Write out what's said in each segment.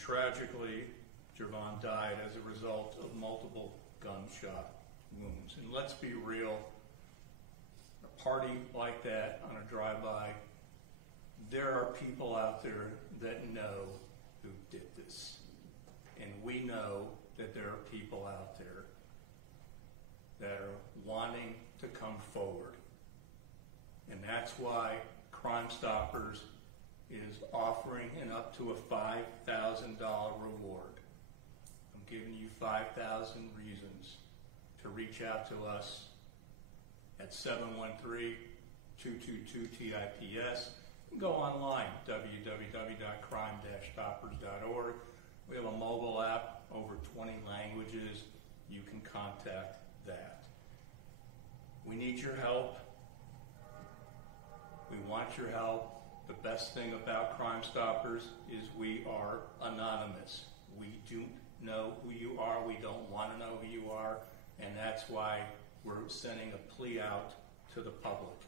tragically, Jarvon died as a result of multiple gunshot wounds. And let's be real, a party like that on a drive-by, there are people out there that know who did this. And we know that there are people out there that are wanting to come forward. And that's why Crime Stoppers is offering an up to a $5,000 reward. I'm giving you 5,000 reasons to reach out to us at 713-222-TIPS. Go online, www.crime-stoppers.org. We have a mobile app, over 20 languages. You can contact that. We need your help. We want your help. The best thing about Crime Stoppers is we are anonymous. We don't know who you are. We don't want to know who you are. And that's why we're sending a plea out to the public.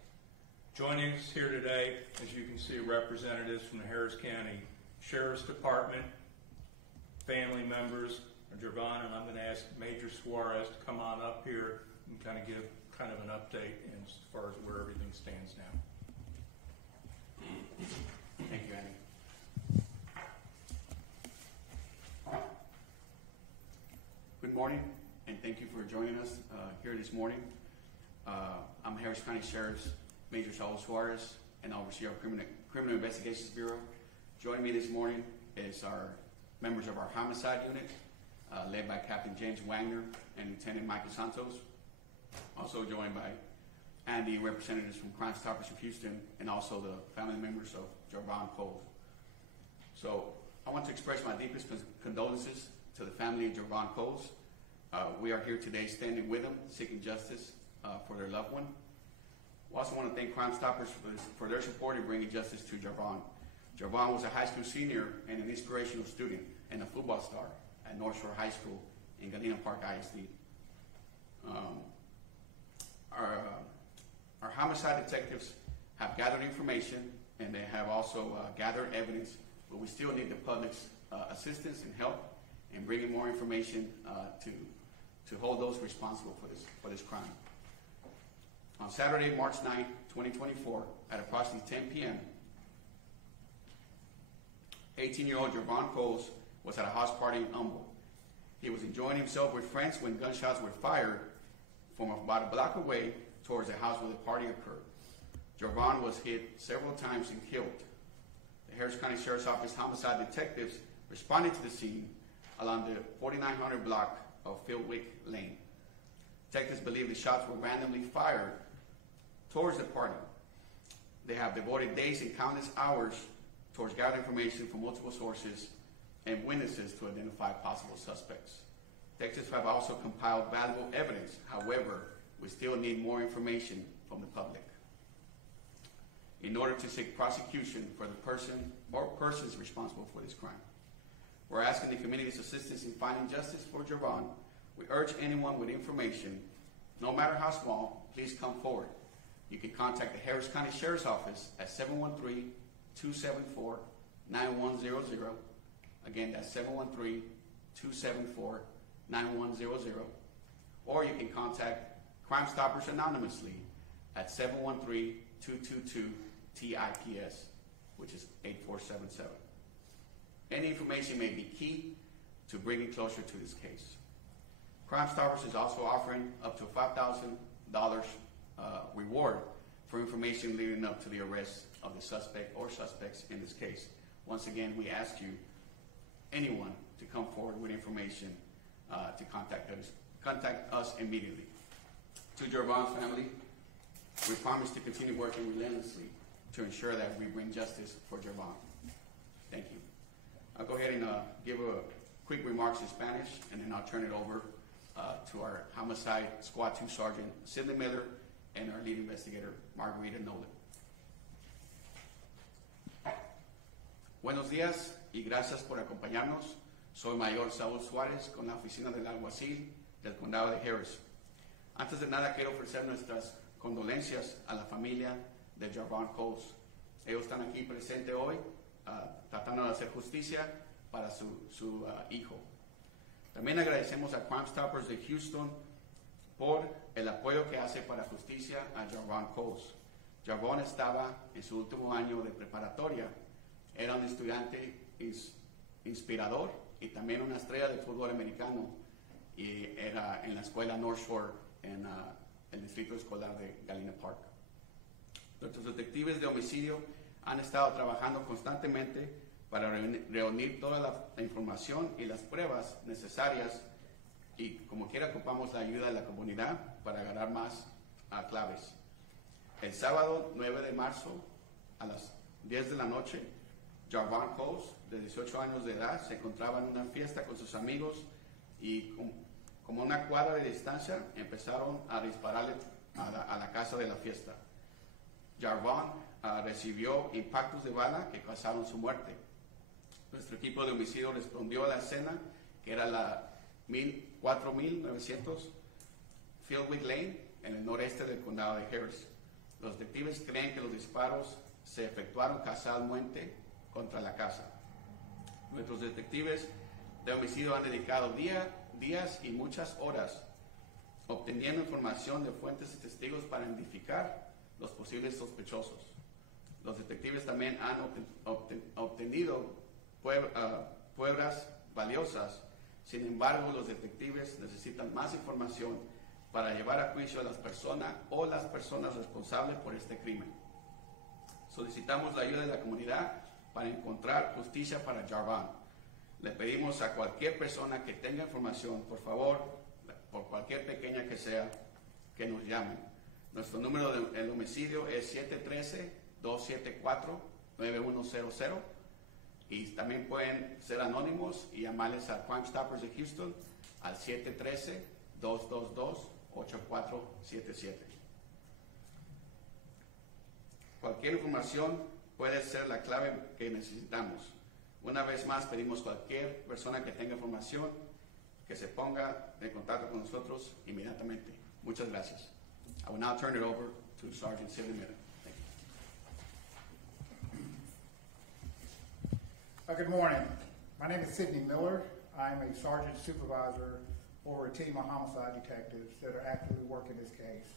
Joining us here today, as you can see, representatives from the Harris County Sheriff's Department, family members of Jarvon, and I'm going to ask Major Suarez to come on up here and kind of give kind of an update as far as where everything stands now. Thank you, Andy. Good morning, and thank you for joining us here this morning. I'm Harris County Sheriff's Major Saul Suarez, and overseer of Criminal Investigations Bureau. Joining me this morning is our members of our homicide unit, led by Captain James Wagner and Lieutenant Michael Santos. Also joined by Andy, representatives from Crime Stoppers of Houston, and also the family members of Jarvon Coles. So I want to express my deepest condolences to the family of Jarvon Coles. We are here today standing with them, seeking justice for their loved one. We also want to thank Crime Stoppers for their support in bringing justice to Jarvon. Jarvon was a high school senior and an inspirational student and a football star at North Shore High School in Galena Park ISD. Our homicide detectives have gathered information, and they have also gathered evidence, but we still need the public's assistance and help in bringing more information to hold those responsible for this crime. On Saturday, March 9, 2024, at approximately 10 p.m., 18-year-old Jarvon Coles was at a house party in Humble. He was enjoying himself with friends when gunshots were fired from about a block away towards the house where the party occurred. Jarvon was hit several times and killed. The Harris County Sheriff's Office homicide detectives responded to the scene along the 4900 block of Fieldwick Lane. Detectives believe the shots were randomly fired towards the party. They have devoted days and countless hours towards gathering information from multiple sources and witnesses to identify possible suspects. Detectives have also compiled valuable evidence. However, we still need more information from the public in order to seek prosecution for the person or persons responsible for this crime. We're asking the community's assistance in finding justice for Jarvon. We urge anyone with information, no matter how small, please come forward. You can contact the Harris County Sheriff's Office at 713-274-9100. Again, that's 713-274-9100. Or you can contact Crime Stoppers anonymously at 713-222-TIPS, which is 8477. Any information may be key to bringing closer to this case. Crime Stoppers is also offering up to $5,000 reward for information leading up to the arrest of the suspect or suspects in this case. Once again, we ask you, anyone, to come forward with information to contact us immediately. To Jarvon's family, we promise to continue working relentlessly to ensure that we bring justice for Jarvon. Thank you. I'll go ahead and give a quick remarks in Spanish, and then I'll turn it over to our Homicide Squad 2 Sergeant Sidney Miller and our lead investigator Margarita Nolan. Buenos días y gracias por acompañarnos. Soy Mayor Saúl Suárez con la Oficina del Alguacil del Condado de Harris. Antes de nada quiero ofrecer nuestras condolencias a la familia de Jarvon Coles. Ellos están aquí presentes hoy tratando de hacer justicia para su hijo. También agradecemos a Crime Stoppers de Houston por el apoyo que hace para justicia a Jarvon Coles. Jarvon estaba en su último año de preparatoria, era un estudiante inspirador y también una estrella de fútbol americano, y era en la escuela North Shore en el distrito escolar de Galena Park. Nuestros detectives de homicidio han estado trabajando constantemente para reunir toda la información y las pruebas necesarias, y como quiera ocupamos la ayuda de la comunidad para ganar más claves. El sábado 9 de marzo a las 10 de la noche, Jarvon Coles, de 18 años de edad, se encontraba en una fiesta con sus amigos y como una cuadra de distancia empezaron a dispararle a la casa de la fiesta. Jarvon recibió impactos de bala que causaron su muerte. Nuestro equipo de homicidio respondió a la escena, que era la 4900 Fieldwick Lane, en el noreste del condado de Harris. Los detectives creen que los disparos se efectuaron casualmente contra la casa. Nuestros detectives de homicidio han dedicado días y muchas horas obteniendo información de fuentes y testigos para identificar los posibles sospechosos. Los detectives también han obtenido pruebas valiosas. Sin embargo, los detectives necesitan más información para llevar a juicio a las personas o las personas responsables por este crimen. Solicitamos la ayuda de la comunidad para encontrar justicia para Jarvon. Le pedimos a cualquier persona que tenga información, por favor, por cualquier pequeña que sea, que nos llamen. Nuestro número del homicidio es 713-274-9100, y también pueden ser anónimos y llamarles a Crime Stoppers de Houston al 713-222-8477. Cualquier información puede ser la clave que necesitamos. Una vez más, pedimos a cualquier persona que tenga información que se ponga en contacto con nosotros inmediatamente. Muchas gracias. I will now turn it over to Sergeant Sidney Miller. Thank you. Good morning. My name is Sidney Miller. I'm a sergeant supervisor over a team of homicide detectives that are actively working this case.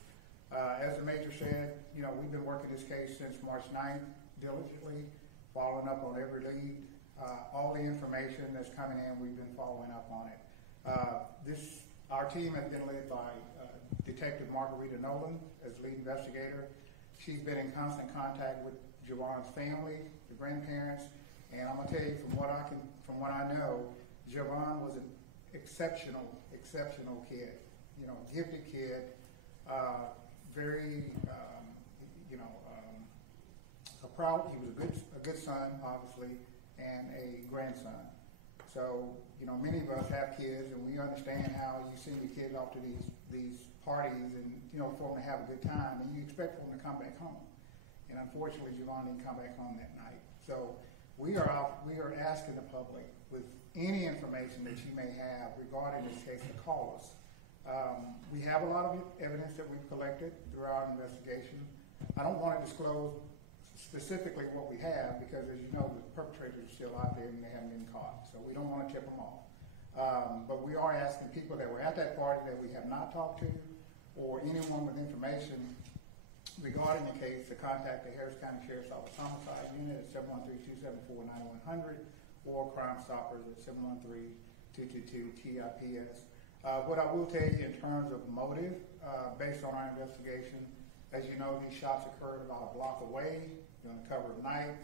As the major said, we've been working this case since March 9th, diligently, following up on every lead. All the information that's coming in, we've been following up on it. Our team has been led by Detective Margarita Nolan as lead investigator. She's been in constant contact with Jarvon's family, the grandparents, and I'm gonna tell you from what I know, Jarvon was an exceptional kid. Gifted kid, very, proud. He was a good son, obviously, and a grandson. So, many of us have kids, and we understand how you send your kids off to these parties and, for them to have a good time, and you expect for them to come back home. And unfortunately, Jarvon didn't come back home that night. So we are asking the public, with any information that you may have regarding this case, to call us. We have a lot of evidence that we've collected through our investigation. I don't want to disclose specifically what we have because, as you know, the perpetrators are still out there and they haven't been caught, so we don't want to tip them off. But we are asking people that were at that party that we have not talked to, or anyone with information regarding the case, to contact the Harris County Sheriff's Office Homicide Unit at 713-274-9100 or Crime Stoppers at 713-222-TIPS. What I will tell you in terms of motive, based on our investigation, as you know, these shots occurred about a block away during the cover of night,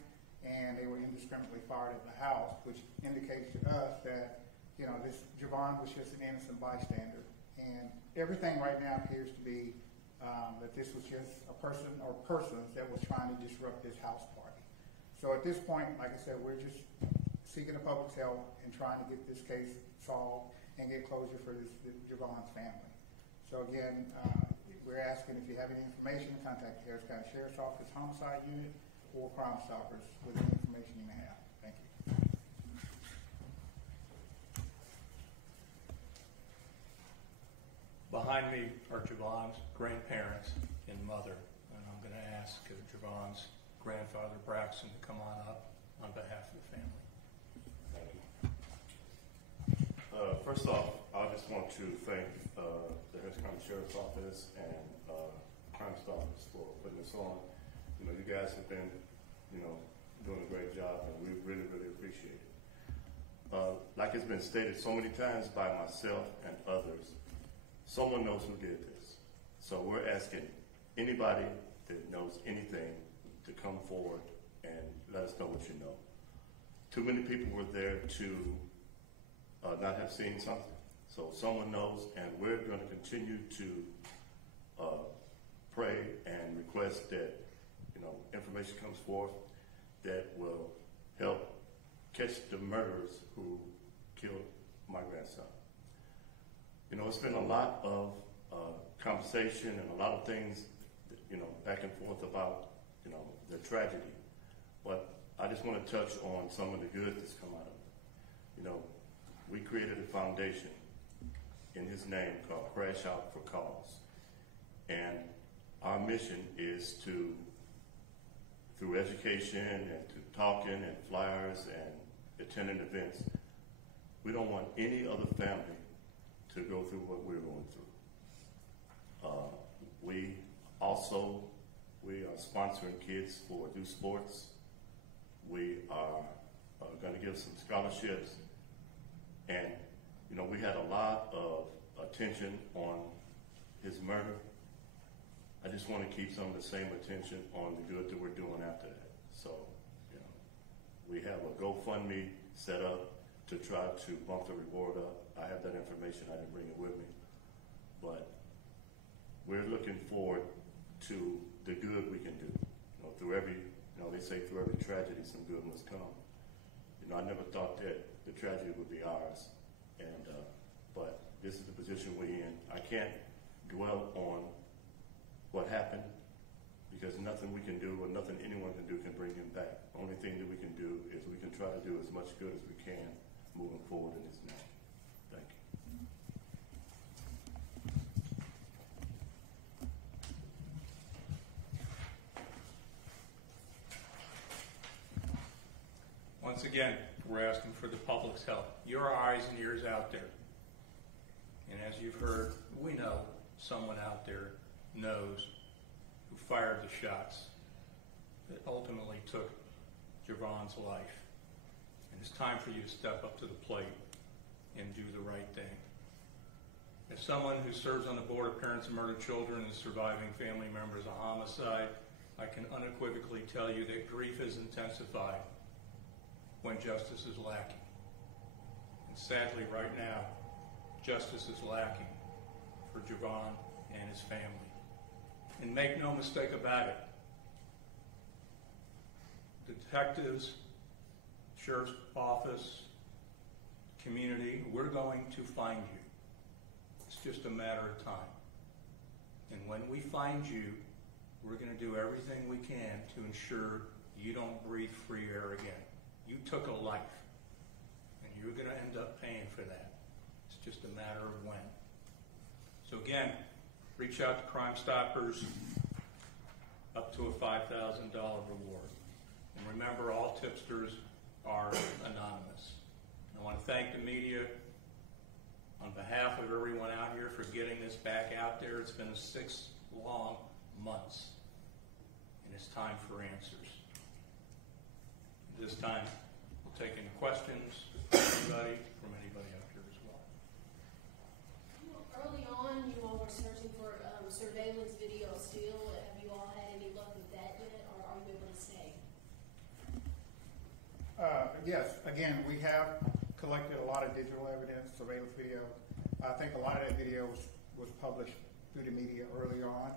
and they were indiscriminately fired at the house, which indicates to us that, this Jarvon was just an innocent bystander. And everything right now appears to be that this was just a person or persons that was trying to disrupt this house party. So at this point, like I said, we're just seeking the public's help and trying to get this case solved and get closure for Jarvon's family. So again, we're asking if you have any information, contact the Harris County Sheriff's Office Homicide Unit or Crime Stoppers with any information you may have. Thank you. Behind me are Jarvon's grandparents and mother, and I'm going to ask Jarvon's grandfather, Braxton, to come on up on behalf of the family. Thank you. First off, I just want to thank the Harris County Sheriff's Office and Crime Stoppers for putting this on. You know, you guys have been, doing a great job, and we really, really appreciate it. Like it's been stated so many times by myself and others, someone knows who did this. So we're asking anybody that knows anything to come forward and let us know what you know. Too many people were there to not have seen something. So someone knows, and we're going to continue to pray and request that information comes forth that will help catch the murderers who killed my grandson. It's been a lot of conversation and a lot of things, back and forth about, the tragedy. But I just want to touch on some of the good that's come out of it. We created a foundation in his name called Crash Out for Cause. And our mission is to, through education and through talking and flyers and attending events, we don't want any other family to go through what we're going through. We are sponsoring kids for youth sports. We are going to give some scholarships. And, we had a lot of attention on his murder. I just want to keep some of the same attention on the good that we're doing after that. So, we have a GoFundMe set up to try to bump the reward up. I have that information. I didn't bring it with me. But we're looking forward to the good we can do. Through every, they say through every tragedy, some good must come. I never thought that the tragedy would be ours. And, but this is the position we're in. I can't dwell on what happened because nothing we can do or nothing anyone can do can bring him back. The only thing that we can do is we can try to do as much good as we can moving forward in his name. Thank you. Once again, we're asking for the public's help. You're our eyes and ears out there. And as you've heard, we know someone out there knows who fired the shots that ultimately took Jarvon's life. And it's time for you to step up to the plate and do the right thing. As someone who serves on the Board of Parents of Murdered Children and surviving family members of homicide, I can unequivocally tell you that grief is intensified when justice is lacking. And sadly, right now, justice is lacking for Jarvon and his family. And make no mistake about it, detectives, sheriff's office, community, we're going to find you. It's just a matter of time. And when we find you, we're going to do everything we can to ensure you don't breathe free air again. You took a life, and you're going to end up paying for that. It's just a matter of when. So again, reach out to Crime Stoppers, up to a $5,000 reward. And remember, all tipsters are anonymous. I want to thank the media on behalf of everyone out here for getting this back out there. It's been 6 long months, and it's time for answers. This time, we'll take any questions from anybody out here as well. Early on, you all were searching for surveillance video still. Have you all had any luck with that yet, or are you able to say? Yes, again, we have collected a lot of digital evidence, surveillance video. I think a lot of that video was published through the media early on,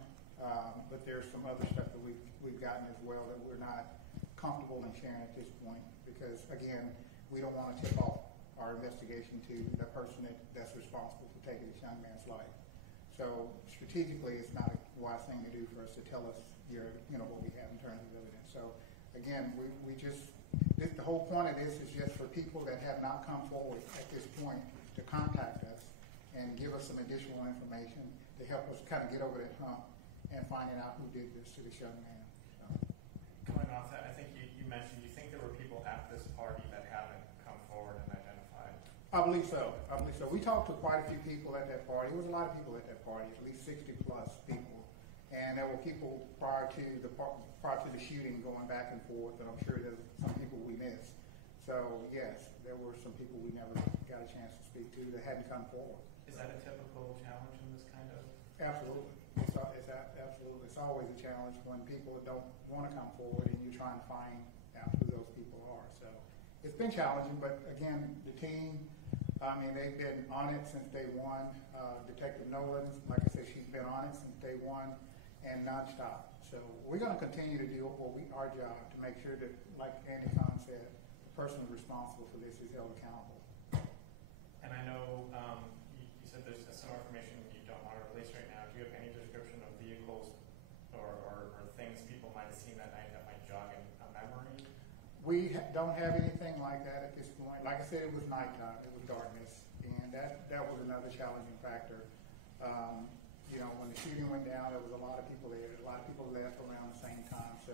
but there's some other stuff that we've gotten as well that we're not comfortable in sharing at this point because, again, we don't want to tip off our investigation to the person that's responsible for taking this young man's life. So strategically, it's not a wise thing to do for us to tell us what we have in terms of evidence. So again, the whole point of this is just for people that have not come forward at this point to contact us and give us some additional information to help us kind of get over that hump and finding out who did this to this young man. So. Coming off that, I think you mentioned you think there were people at this party that haven't come forward and identified. I believe so. I believe so. We talked to quite a few people at that party. There was a lot of people at that party, at least 60 plus people. And there were people prior to the shooting going back and forth, and I'm sure there's some people we missed. So yes, there were some people we never got a chance to speak to that hadn't come forward. Is that a typical challenge in this kind of? Absolutely. Absolutely. It's always a challenge when people don't want to come forward and you're trying to find out who those people are. So it's been challenging, but again, the team, I mean, they've been on it since day one. Detective Nolan, like I said, she's been on it since day one and nonstop. So we're going to continue to do our job to make sure that, like Andy Kahn said, the person responsible for this is held accountable. And I know you said there's some information you don't want to release right now. Do you have any description of vehicles or things people might have seen that night that might jog a memory? We don't have anything like that at this point. Like I said, it was nighttime, it was darkness, and that was another challenging factor. You know, when the shooting went down, there was a lot of people there. A lot of people left around the same time, so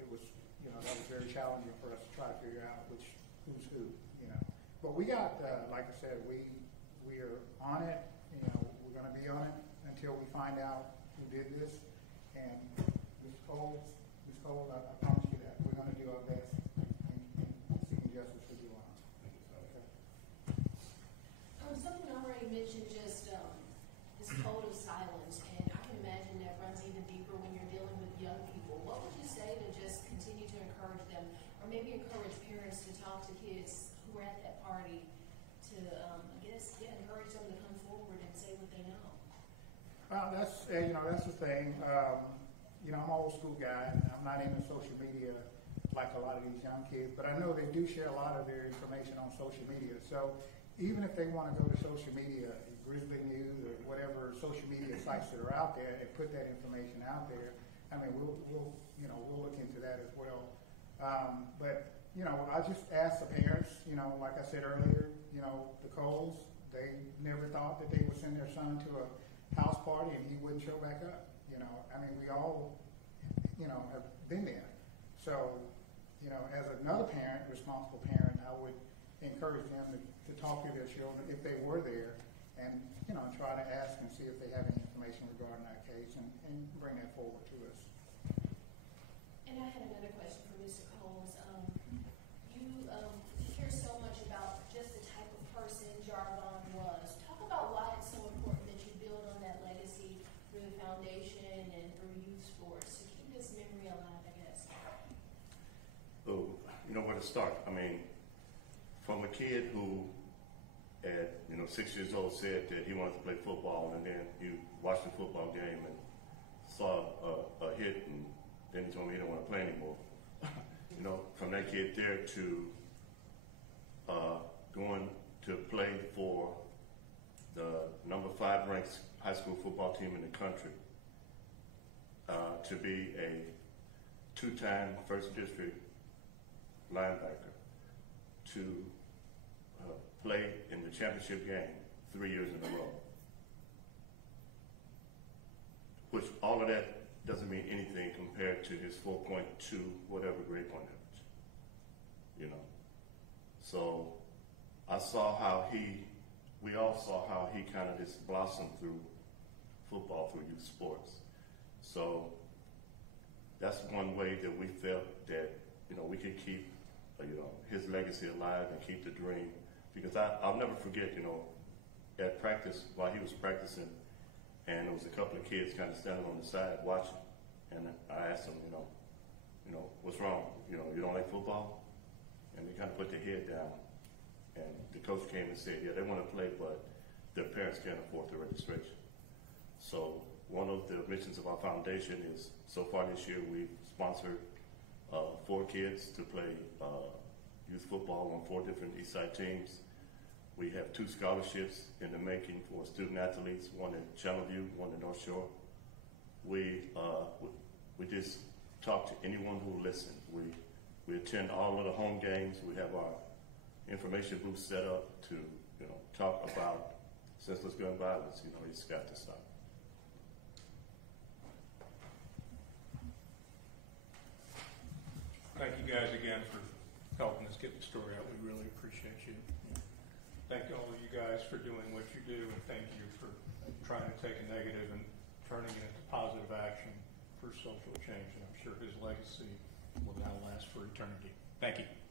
it was, you know, that was very challenging for us to try to figure out who's who, you know. But we got, like I said, we are on it. You know, we're going to be on it until we find out who did this. And Ms. Coles, I promise you that we're going to do our best in seeking justice for you on. Okay. Something I already mentioned, just this code of silence, and I can imagine that runs even deeper when you're dealing with young people. What would you say to just continue to encourage them, or maybe encourage parents to talk to kids who were at that party to, I guess, encourage them to come forward and say what they know? That's that's the thing. You know, I'm an old school guy. I'm not into social media like a lot of these young kids, but I know they do share a lot of their information on social media. So even if they want to go to social media, Grizzly News or whatever social media sites that are out there, and put that information out there, I mean, we'll look into that as well. But you know, I just ask the parents. You know, like I said earlier, you know, the Coles, they never thought that they would send their son to a house party and he wouldn't show back up. You know, I mean, we all, you know, have been there. So, you know, as another parent, responsible parent, I would encourage them to talk to their children if they were there, and you know, try to ask and see if they have any information regarding that case, and bring that forward to us. And I had another question for Mr. Coles. You hear so much about just the type of person Jarvon was. Talk about why it's so important that you build on that legacy through the foundation and through youth sports to keep this memory alive, I guess. Oh, you know where to start. I mean, from a kid who at 6 years old said that he wanted to play football, and then you watched the football game and saw a hit, and then he told me he didn't want to play anymore. You know, from that kid there to going to play for the number 5 ranked high school football team in the country, to be a 2-time first district linebacker, to play in the championship game 3 years in a row. Which all of that doesn't mean anything compared to his 4.2 whatever grade point average. You know. So I saw how we all saw how he kind of just blossomed through football, through youth sports. So that's one way that we felt that, you know, we could keep, his legacy alive and keep the dream. Because I'll never forget, at practice, while he was practicing, and there was a couple of kids kind of standing on the side watching, and I asked them, what's wrong? You don't like football? And they kind of put their head down, and the coach came and said, yeah, they want to play, but their parents can't afford the registration. So one of the missions of our foundation is, so far this year, we've sponsored 4 kids to play youth football on 4 different Eastside teams. We have 2 scholarships in the making for student athletes, one at Channelview, one at North Shore. We just talk to anyone who will listen. We attend all of the home games. We have our information booth set up to talk about senseless gun violence. It's got to stop. Thank you guys again for helping us get the story out. We really appreciate you. Thank for doing what you do, and thank you for trying to take a negative and turning it into positive action for social change. And I'm sure his legacy will now last for eternity. Thank you.